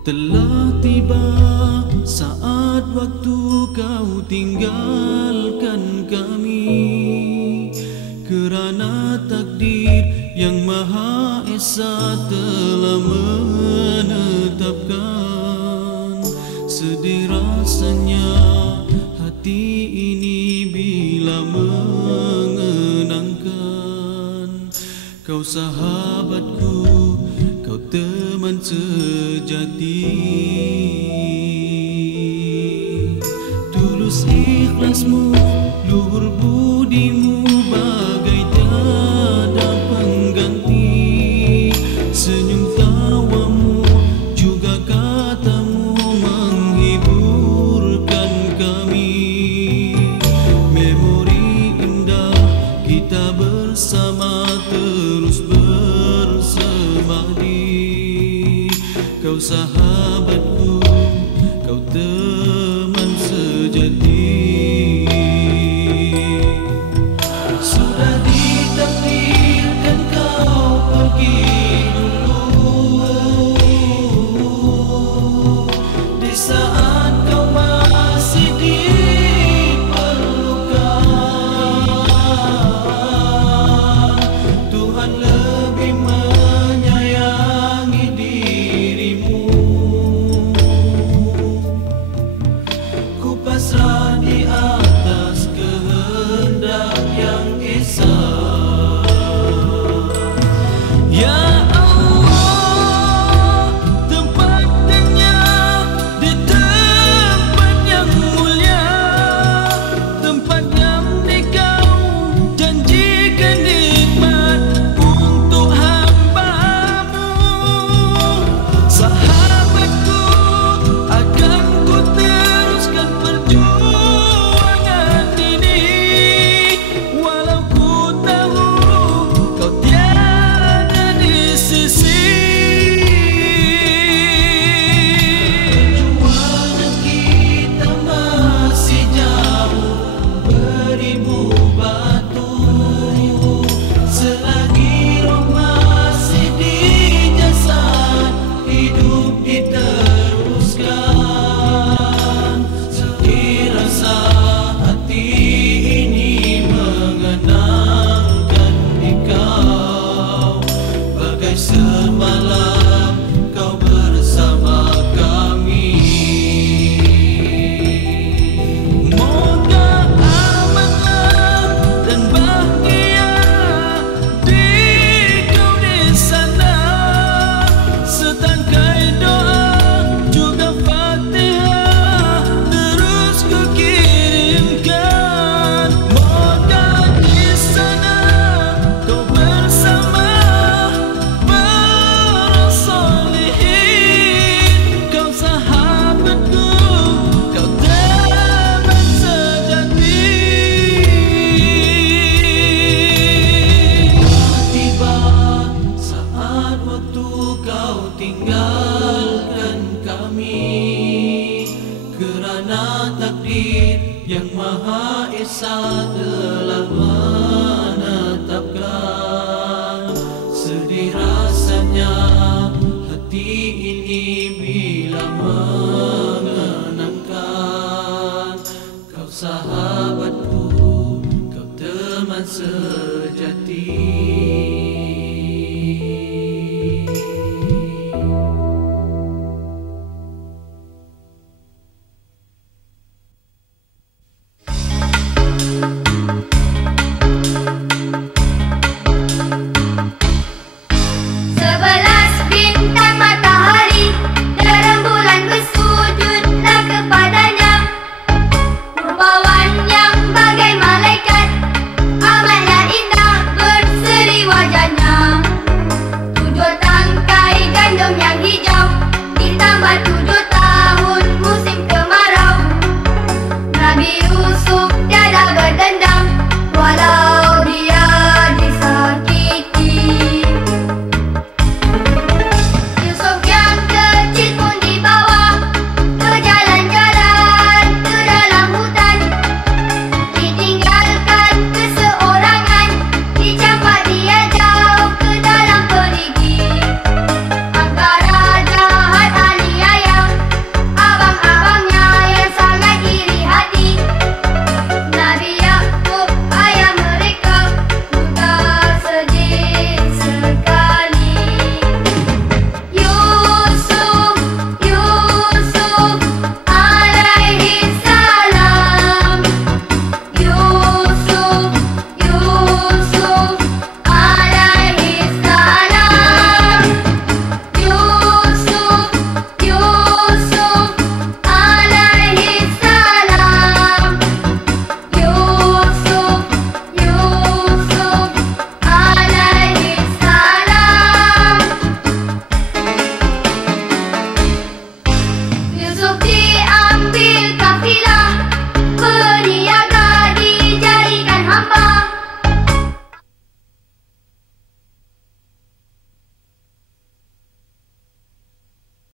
Telah tiba saat waktu kau tinggalkan kami, kerana takdir yang Maha Esa telah menetapkan. Sedih rasanya hati ini bila mengenangkan kau sahabatku, kau teman sejati. Tulus ikhlasmu, luhur budimu, bagai tiada pengganti. Senyum tawamu, juga katamu menghiburkan kami. Memori indah kita bersama terus bersemadi. Kau sahabatku, kau teman sejati. Sudah ditakdirkan kau pergi dulu, di saat kau masih diperlukan. Tuhan lebih menyayangi dirimu. Ku pasrah di atas kehendak yang esa. Ya Allah, tempatkannya di tempat yang mulia, tempat yang Kau janjikan nikmat untuk hamba-Mu. Sahabatku, akan ku teruskan perjuangan ini, walau ku tahu kau tiada di sisi. Perjuangan kita masih jauh beribu batu, selagi roh masih di jasad, hidup diteruskan. Sedih rasa hati ini mengenangkan Engkau, bagai semalam kau bersama kami. Moga amanah dan bahagia di kau di sana. Setangkai doa juga Fatihah terus ku kirimkan. Moga di sana kau bersama para solihin. Kau sahabatku, kau teman sejati. Tiba saat waktu kau tinggalkan kami, kerana takdir yang Maha Esa telah menetapkan. Sedih rasanya hati ini bila mengenangkan kau sahabatku, kau teman sejati.